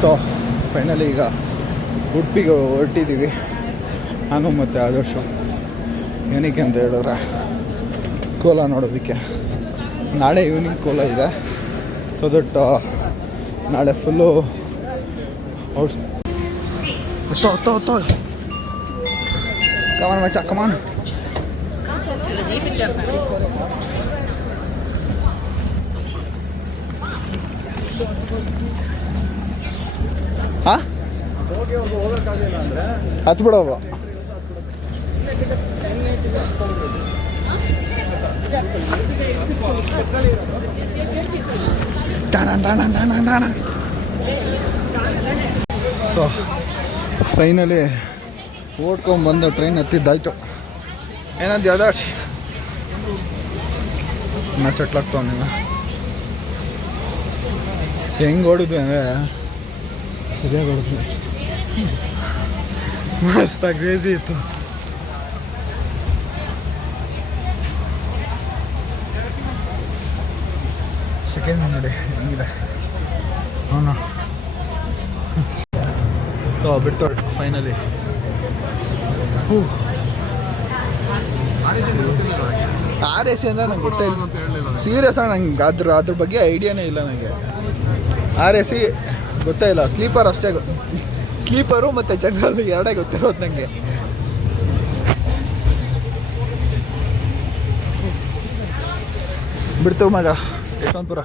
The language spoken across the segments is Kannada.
ಸೊ ಫೈನಲಿ ಈಗ ಉಡುಪಿಗೆ ಹೊರಟಿದ್ದೀವಿ ನಾನು ಮತ್ತು ಆದರ್ಶ. ಏನಕ್ಕೆ ಅಂತ ಹೇಳಿದ್ರೆ ಕೋಲ ನೋಡೋದಕ್ಕೆ. ನಾಳೆ ಈವ್ನಿಂಗ್ ಕೋಲ ಇದೆ. ಸೊ ದಟ್ ನಾಳೆ ಫುಲ್ಲು ಔಟ್. ಕಮಾನ್ ಮಚ್ಚ ಕಮಾನ್. ಹಾಂ ಹಚ್ಬಿಡೋದು. ಸೊ ಫೈನಲಿ ಓಡ್ಕೊಂಬಂದು ಟ್ರೈನ್ ಹತ್ತಿದ್ದಾಯ್ತು. ಏನಂತ ಆದರ್ಶ್ ನಾ ಸೆಟ್ಲಾಗ್ತಾವ ನೀವು ಹೆಂಗೆ ಓಡಿದ್ವಿ ಅಂದರೆ ಸರಿಯಾಗಿ ಹೊಡೆದ್ವಿ. ಮಸ್ತಾಗಿ ಕ್ರೇಜಿ ಇತ್ತು. ಸೆಕೆಂಡ್ ನೋಡಿ ಹೆಂಗಿದೆ ಅವನು. ಸೊ ಬಿಡ್ತಾಳೆ ಫೈನಲಿ. ಆರ್ ಎ ಸಿ ಅಂದರೆ ನಂಗೆ ಗೊತ್ತೇ ಇಲ್ಲ. ಸೀರಿಯಸ್ ಆಗಿ ನಂಗೆ ಅದ್ರ ಬಗ್ಗೆ ಐಡಿಯಾನೇ ಇಲ್ಲ ನನಗೆ. ಆರ್ ಎ ಸಿ ಗೊತ್ತೇ ಇಲ್ಲ. ಸ್ಲೀಪರ್ ಅಷ್ಟೇ, ಸ್ಲೀಪರು ಮತ್ತು ಜನರಲ್ ಎರಡೇ ಗೊತ್ತಿರೋದು ನನಗೆ. ಬಿಡ್ತೀವಿ ಮಗ ಯಶವಂತಪುರ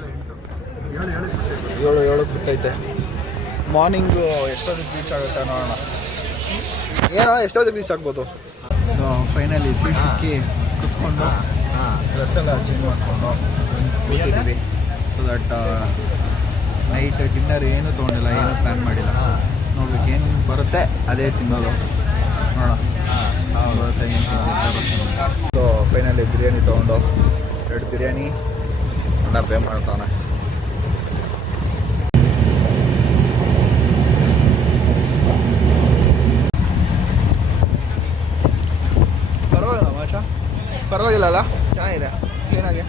7 ಬಿಟ್ಟೈತೆ. ಮಾರ್ನಿಂಗು ಎಷ್ಟೊತ್ತಿಗೆ ರೀಚ್ ಆಗುತ್ತೆ ನೋಡೋಣ. ಏನೋ ಎಷ್ಟೊತ್ತಿಗೆ ರೀಚ್ ಆಗ್ಬೋದು. ಸೊ ಫೈನಲಿ ಸೀಟ್ ಸಿಕ್ಕಿ ಕುತ್ಕೊಂಡು ಡ್ರೆಸ್ ಎಲ್ಲ ಚೇಂಜ್ ಮಾಡಿಕೊಂಡು ಕೂತಿದ್ದೀವಿ. ಸೊ ದಟ್ ನೈಟ್ ಡಿನ್ನರ್ ಏನೂ ತೊಗೊಂಡಿಲ್ಲ, ಏನೂ ಪ್ಲ್ಯಾನ್ ಮಾಡಿಲ್ಲ. ನೋಡ್ಬೇಕು ಏನು ಬರುತ್ತೆ ಅದೇ ತಿನ್ನೋದು. ನೋಡೋಣ ಬರುತ್ತೆ ಏನು. ಸೊ ಫೈನಲಿ ಬಿರಿಯಾನಿ ತೊಗೊಂಡು 2 ಬಿರಿಯಾನಿ ಅಣ್ಣ ಪೇ ಮಾಡ್ತಾನೆ. ಪರವಾಗಿಲ್ಲ ಮಾಚ, ಪರವಾಗಿಲ್ಲ ಅಲ್ಲ, ಚೆನ್ನಾಗಿದೆ ಕ್ಲೀನಾಗಿ.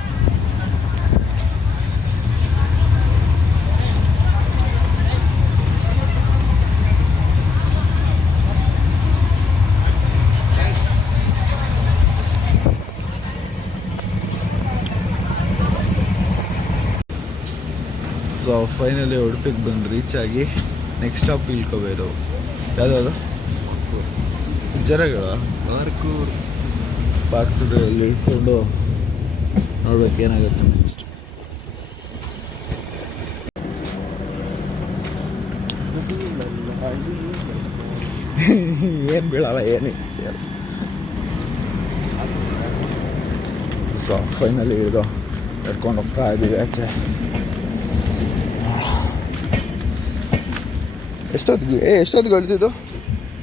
ಸೊ ಫೈನಲಿ ಉಡುಪಿಗೆ ಬಂದು ರೀಚ್ ಆಗಿ ನೆಕ್ಸ್ಟ್ ಸ್ಟಾಪ್ ಇಳ್ಕೋಬೋದು. ಯಾವುದಾದ್ರು ಜರಗಳ ಪಾರ್ಕಲ್ಲಿ ಇಳ್ಕೊಂಡು ನೋಡ್ಬೇಕು ಏನಾಗುತ್ತೆ ನೆಕ್ಸ್ಟ್. ಏನು ಬೀಳಲ್ಲ ಏನು. ಸೊ ಫೈನಲಿ ಇದು ಎಡ್ಕೊಂಡು ಹೋಗ್ತಾ ಇದ್ದೀವಿ ಆಚೆ. ಎಷ್ಟೊತ್ತಿಗೆ ಹೊಳ್ತಿದ್ದು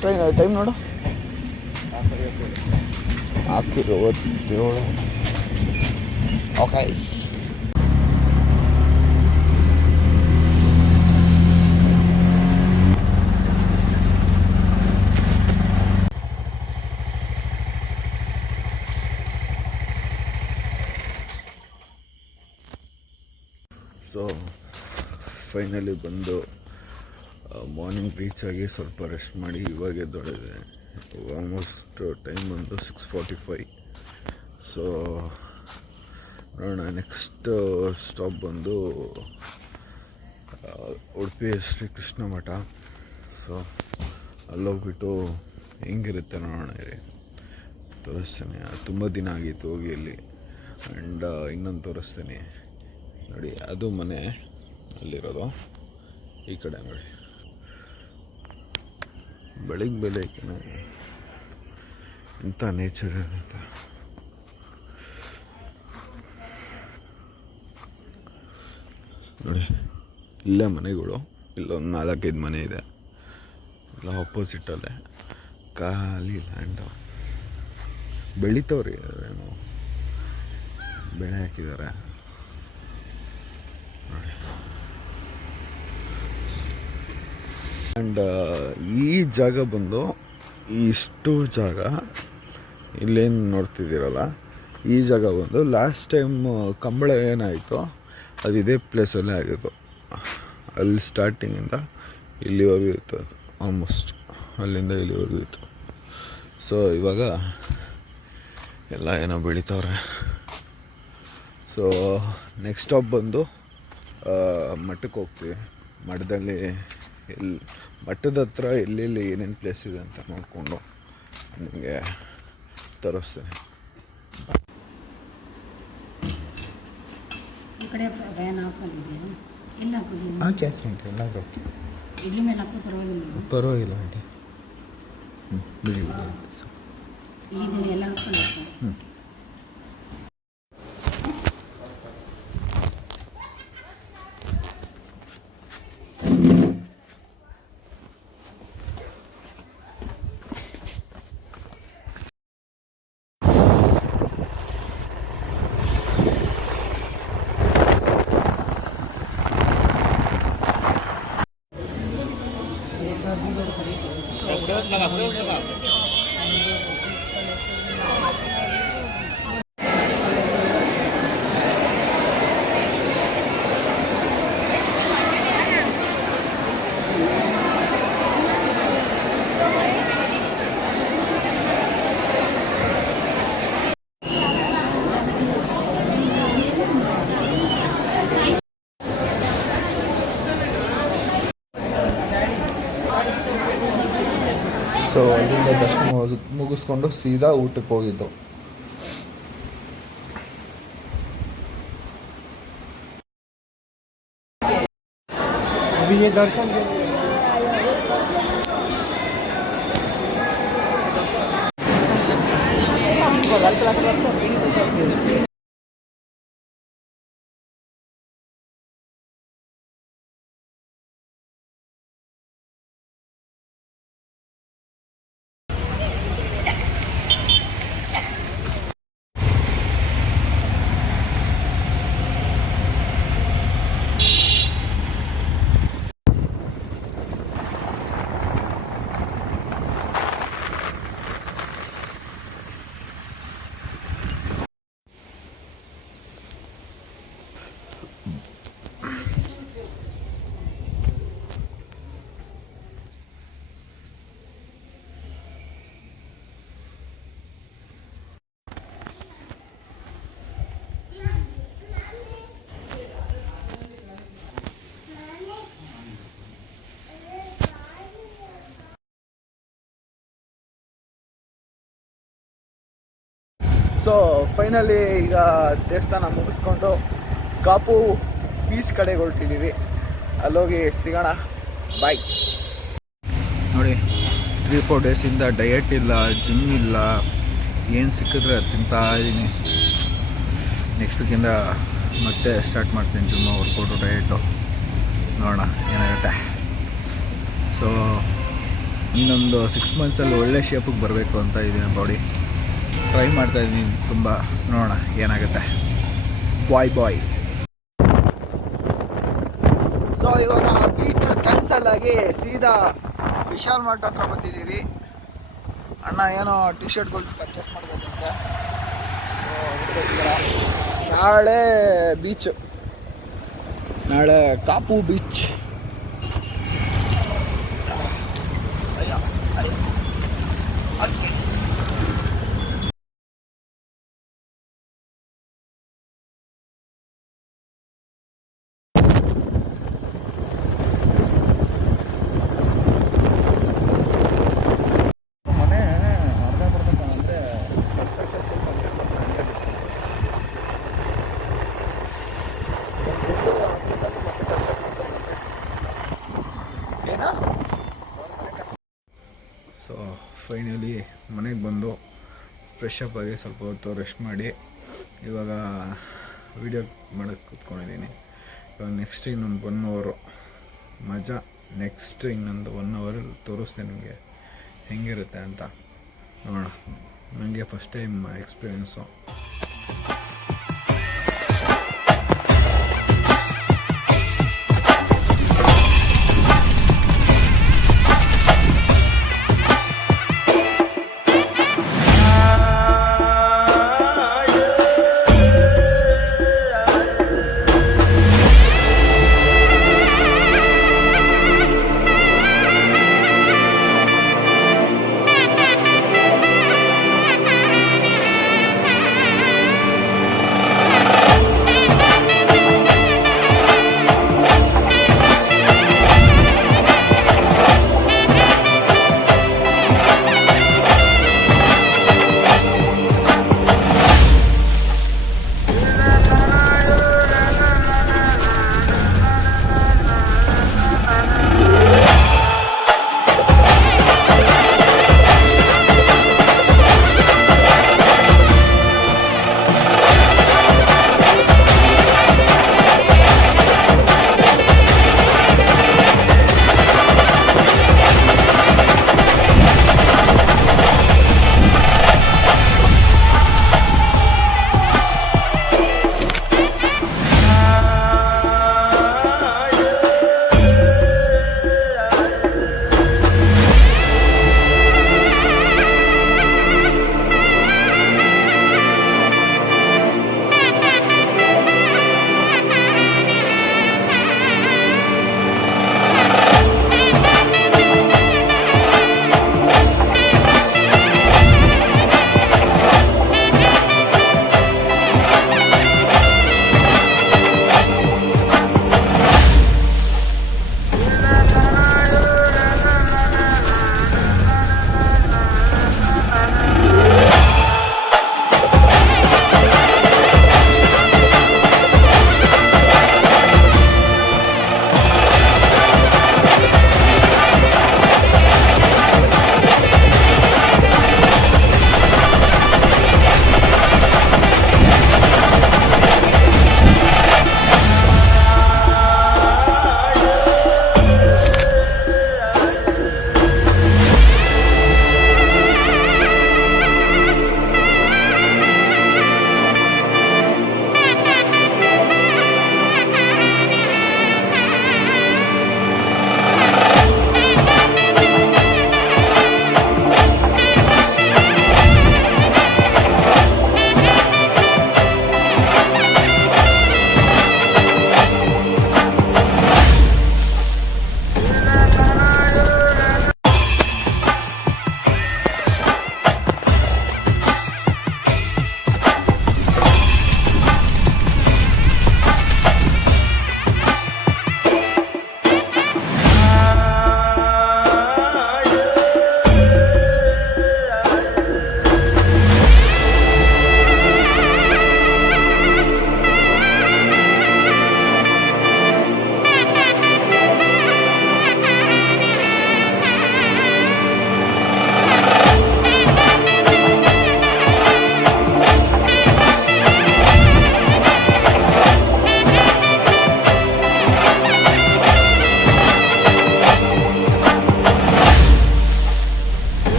ಟ್ರೈನ್ ಟೈಮ್ ನೋಡು. 4:57. ಓಕೆ. ಸೊ ಫೈನಲಿ ಬಂದು ಮಾರ್ನಿಂಗ್ ರೀಚ್ ಆಗಿ ಸ್ವಲ್ಪ ರೆಸ್ಟ್ ಮಾಡಿ ಇವಾಗ ಎದ್ದೊಳಿದೆ. ಆಲ್ಮೋಸ್ಟ್ ಟೈಮ್ ಬಂದು 6:45. ಸೊ ನೋಡೋಣ ನೆಕ್ಸ್ಟ್ ಸ್ಟಾಪ್ ಬಂದು ಉಡುಪಿ ಶ್ರೀ ಕೃಷ್ಣ ಮಠ. ಸೊ ಅಲ್ಲೋಗ್ಬಿಟ್ಟು ಹೆಂಗಿರುತ್ತೆ ನೋಡೋಣ ಇರಿ, ತೋರಿಸ್ತೇನೆ. ತುಂಬ ದಿನ ಆಗಿತ್ತು ಹೋಗಿ ಅಲ್ಲಿ. ಆ್ಯಂಡ್ ಇನ್ನೊಂದು ತೋರಿಸ್ತೇನೆ ನೋಡಿ, ಅದು ಮನೆ ಅಲ್ಲಿರೋದು. ಈ ಕಡೆ ನೋಡಿ ಬೆಳಿಗ್ಗೆ ಎಂಥ ನೇಚರ್ ಇರುತ್ತೆ ನೋಡಿ. ಇಲ್ಲೇ ಮನೆಗಳು, ಇಲ್ಲೊಂದು 4-5 ಮನೆ ಇದೆ. ಇಲ್ಲ ಆಪೋಸಿಟಲ್ಲೇ ಖಾಲಿ ಲ್ಯಾಂಡು. ಬೆಳಿತವ್ರಿ, ಏನು ಬೆಳೆ ಹಾಕಿದ್ದಾರೆ ನೋಡಿ. ಆ್ಯಂಡ್ ಈ ಜಾಗ ಬಂದು ಇಷ್ಟು ಜಾಗ ಇಲ್ಲೇನು ನೋಡ್ತಿದ್ದೀರಲ್ಲ, ಈ ಜಾಗ ಬಂದು ಲಾಸ್ಟ್ ಟೈಮ್ ಕಂಬಳ ಏನಾಯಿತು ಅದು ಇದೇ ಪ್ಲೇಸಲ್ಲೇ ಆಗಿತ್ತು. ಅಲ್ಲಿ ಸ್ಟಾರ್ಟಿಂಗಿಂದ ಇಲ್ಲಿವರೆಗೂ ಇತ್ತು ಅದು ಆಲ್ಮೋಸ್ಟ್ ಅಲ್ಲಿಂದ ಇಲ್ಲಿವರೆಗೂ ಇತ್ತು. ಸೊ ಇವಾಗ ಎಲ್ಲ ಏನೋ ಬೆಳಿತವ್ರೆ. ಸೊ ನೆಕ್ಸ್ಟ್ ಸ್ಟಾಪ್ ಬಂದು ಮಠಕ್ಕೆ ಹೋಗ್ತೀವಿ. ಮಠದಲ್ಲಿ ಮಠದ ಹತ್ರ ಎಲ್ಲೆಲ್ಲಿ ಏನೇನು ಪ್ಲೇಸ್ ಇದೆ ಅಂತ ನೋಡಿಕೊಂಡು ನಿಮಗೆ ತೋರಿಸ್ತೀನಿ. ಹಾಕಿ ಎಲ್ಲಾದರೂ ಪರವಾಗಿಲ್ಲ ಆಂಟಿ. ಬಿಡಿ ಸೊ ಅಲ್ಲಿಂದ ದರ್ಶನ ಮುಗಿಸ್ಕೊಂಡು ಸೀದಾ ಊಟಕ್ಕೆ ಹೋಗಿದ್ದು. ದರ್ಶನ ಸೊ ಫೈನಲಿ ಈಗ ದೇವಸ್ಥಾನ ಮುಗಿಸ್ಕೊಂಡು ಕಾಪು ಬೀಚ್ ಕಡೆಗೆ ಹೊರಟಿದ್ದೀವಿ. ಅಲ್ಲೋಗಿ ಸಿಗೋಣ. ಬಾಯ್. ನೋಡಿ 3-4 ಡೇಸಿಂದ ಡಯಟ್ ಇಲ್ಲ, ಜಿಮ್ ಇಲ್ಲ, ಏನು ಸಿಕ್ಕಿದ್ರೆ ತಿಂತಾ ಇದ್ದೀನಿ. ನೆಕ್ಸ್ಟ್ ವೀಕಿಂದ ಮತ್ತೆ ಸ್ಟಾರ್ಟ್ ಮಾಡ್ತೀನಿ ಜಿಮ್ಮು, ವರ್ಕೌಟು, ಡಯಟು. ನೋಡೋಣ ಏನಾಗುತ್ತೆ. ಸೊ ಇನ್ನೊಂದು 6 ಮಂತ್ಸಲ್ಲಿ ಒಳ್ಳೆ ಶೇಪಿಗೆ ಬರಬೇಕು ಅಂತ ಇದ್ದೀನಿ. ಬಾಡಿ ಟ್ರೈ ಮಾಡ್ತಾಯಿದ್ದೀನಿ ತುಂಬ. ನೋಡೋಣ ಏನಾಗುತ್ತೆ. ಬಾಯ್. ಸೊ ಇವಾಗ ಬೀಚ್ ಕ್ಯಾನ್ಸಲ್ ಆಗಿ ಸೀದಾ ವಿಶಾಲ್ ಮಾರ್ಟ್ ಹತ್ರ ಬಂದಿದ್ದೀವಿ. ಅಣ್ಣ ಏನೋ ಟಿ ಶರ್ಟ್ಗಳು ಪರ್ಚೇಸ್ ಮಾಡ್ಬೇಕಂತೆ. ನಾಳೆ ಬೀಚು, ನಾಳೆ ಕಾಪು ಬೀಚ್. ಸೊ ಫೈನಲಿ ಮನೆಗೆ ಬಂದು ಫ್ರೆಶ್ ಅಪ್ ಆಗಿ ಸ್ವಲ್ಪ ಹೊತ್ತು ರೆಸ್ಟ್ ಮಾಡಿ ಇವಾಗ ವೀಡಿಯೋ ಮಾಡೋಕ್ಕೆ ಕೂತ್ಕೊಂಡಿದ್ದೀನಿ. ಇವಾಗ ನೆಕ್ಸ್ಟ್ ಇನ್ನೊಂದು 1 ಅವರ್ ಮಜಾ. ನೆಕ್ಸ್ಟ್ ಇನ್ನೊಂದು 1 ಅವರ್ ತೋರಿಸ್ತೀನಿ ನಿಮಗೆ ಹೆಂಗಿರುತ್ತೆ ಅಂತ. ನೋಡೋಣ. ನನಗೆ ಫಸ್ಟ್ ಟೈಮ್ ಎಕ್ಸ್ಪೀರಿಯೆನ್ಸು.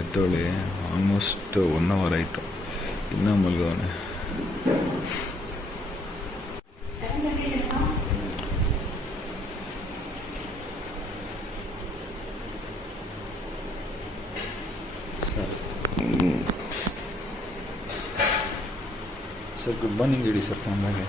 ಎತ್ತೋಳಿ ಆಲ್ಮೋಸ್ಟ್ 1 ಅವರ್ ಆಯಿತು, ಇನ್ನೂ ಮಲ್ಗವನೆ. ಸರ್ ಗುಡ್ ಮಾರ್ನಿಂಗ್ ಹೇಳಿ ಸರ್ ತಮ್ಮಗೆ.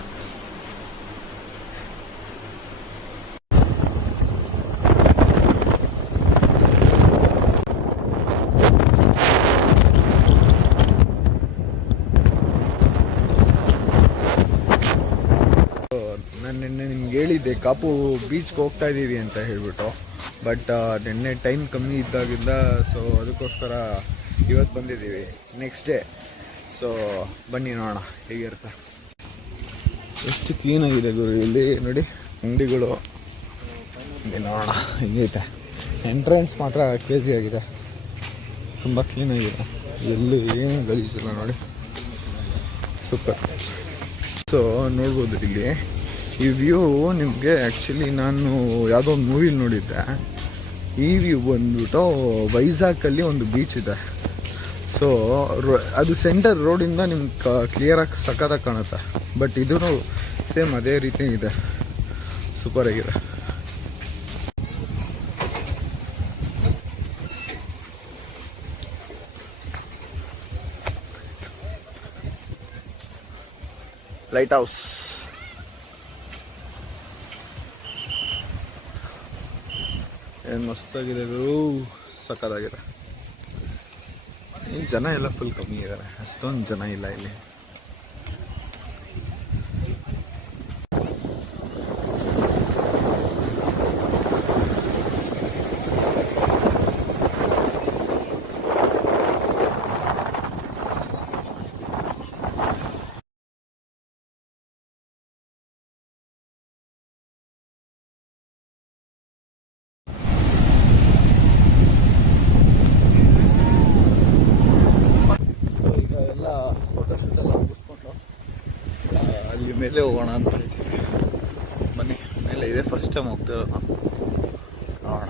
ನಾನು ನಿನ್ನೆ ನಿಮ್ಗೆ ಹೇಳಿದ್ದೆ ಕಾಪು ಬೀಚ್ಗೆ ಹೋಗ್ತಾ ಇದ್ದೀವಿ ಅಂತ ಹೇಳಿಬಿಟ್ಟು, ಬಟ್ ನಿನ್ನೆ ಟೈಮ್ ಕಮ್ಮಿ ಇದ್ದಾಗಿಂದ ಸೊ ಅದಕ್ಕೋಸ್ಕರ ಇವತ್ತು ಬಂದಿದ್ದೀವಿ, ನೆಕ್ಸ್ಟ್ ಡೇ. ಸೊ ಬನ್ನಿ ನೋಡೋಣ ಹೇಗಿರುತ್ತೆ. ಎಷ್ಟು ಕ್ಲೀನಾಗಿದೆ ಗುರು ಇಲ್ಲಿ ನೋಡಿ, ಅಂಗಡಿಗಳು ನೋಡೋಣ ಹೆಂಗೈತೆ. ಎಂಟ್ರೆನ್ಸ್ ಮಾತ್ರ ಕ್ರೇಜಿ ಆಗಿದೆ, ತುಂಬ ಕ್ಲೀನಾಗಿದೆ, ಎಲ್ಲೂ ಏನು ಗಲೀಜಿಲ್ಲ ನೋಡಿ, ಸೂಪರ್. ಸೊ ನೋಡ್ಬೋದು ಇಲ್ಲಿ ಈ ವ್ಯೂ ನಿಮಗೆ. ಆ್ಯಕ್ಚುಲಿ ನಾನು ಯಾವುದೋ ಒಂದು ಮೂವಿಲಿ ನೋಡಿದ್ದೆ, ಈ ವ್ಯೂ ಬಂದ್ಬಿಟ್ಟು ವೈಜಾಗಲ್ಲಿ ಒಂದು ಬೀಚ್ ಇದೆ. ಸೊ ಅದು ಸೆಂಟರ್ ರೋಡಿಂದ ನಿಮ್ಗೆ ಕ್ಲಿಯರಾಗಿ ಸಖತ್ತಾಗಿ ಕಾಣುತ್ತೆ, ಬಟ್ ಇದೂ ಸೇಮ್ ಅದೇ ರೀತಿ ಇದೆ, ಸೂಪರಾಗಿದೆ. ಲೈಟ್ ಹೌಸ್ ಏನು ಮಸ್ತಾಗಿದೆ ಗುರು, ಸಕ್ಕತ್ತಾಗಿದೆ. ಈ ಜನ ಎಲ್ಲ ಫುಲ್ ಕಮ್ಮಿ ಇದ್ದಾರೆ, ಅಷ್ಟೊಂದು ಜನ ಇಲ್ಲ ಇಲ್ಲಿ. ಫೋಟೋಶೂಟ್ ಎಲ್ಲ ಮುಗಿಸ್ಕೊಂಡು ಅಲ್ಲಿ ಮೇಲೆ ಹೋಗೋಣ ಅಂತ ಹೇಳ್ತೀವಿ. ಬನ್ನಿ, ಮೇಲೆ ಇದೆ, ಫಸ್ಟ್ ಟೈಮ್ ಹೋಗ್ತಿರೋದು, ನೋಡೋಣ.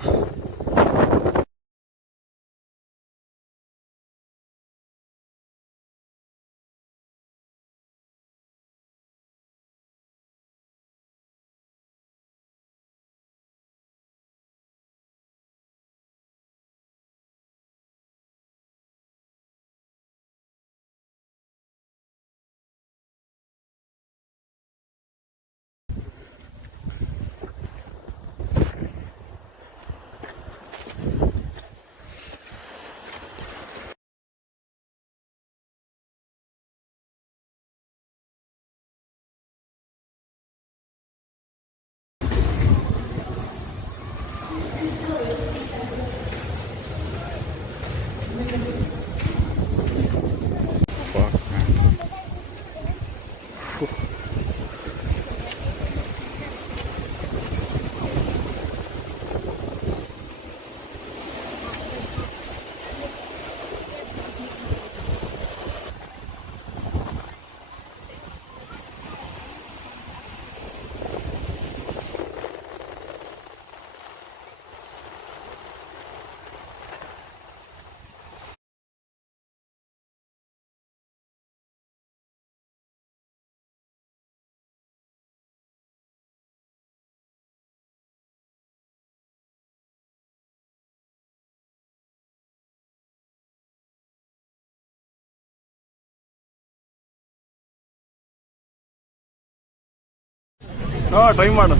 ಟ್ರೈ ಮಾಡು,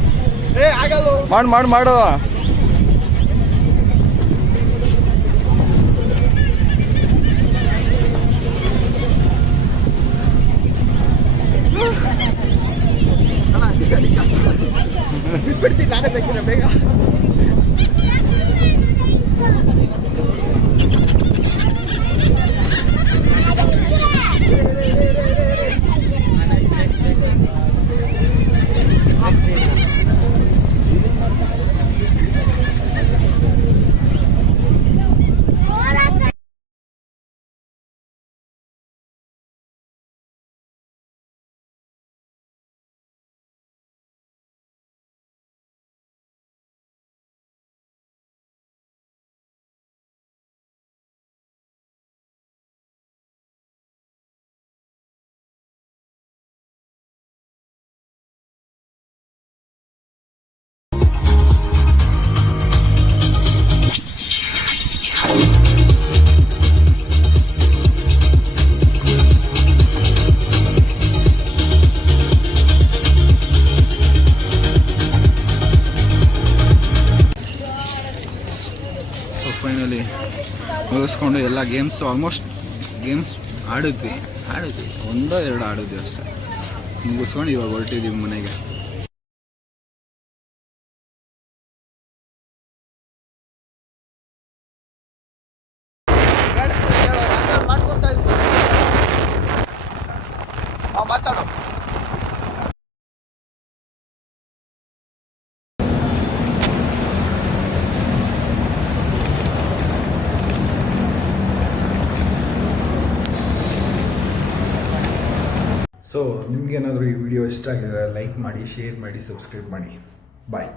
ಮಾಡು ಬಿಡ್ತೀನಿ ನಾನೇ ಬೇಕಿಲ್ಲ ಬೇಗ. ಮುಗಿಸ್ಕೊಂಡು ಎಲ್ಲ ಗೇಮ್ಸು ಆಲ್ಮೋಸ್ಟ್ ಗೇಮ್ಸ್ ಆಡಿದ್ವಿ ಒಂದೋ ಎರಡು ಆಡಿದ್ವಿ ಅಷ್ಟೇ. ಮುಗಿಸ್ಕೊಂಡು ಇವಾಗ ಹೊರಟಿದ್ದೀವಿ ಮನೆಗೆ. ಮಾತಾಡು. ಸೊ ನಿಮಗೇನಾದರೂ ಈ ವಿಡಿಯೋ ಇಷ್ಟ ಆಗಿದ್ರೆ ಲೈಕ್ ಮಾಡಿ, ಶೇರ್ ಮಾಡಿ, ಸಬ್ಸ್ಕ್ರೈಬ್ ಮಾಡಿ. ಬಾಯ್.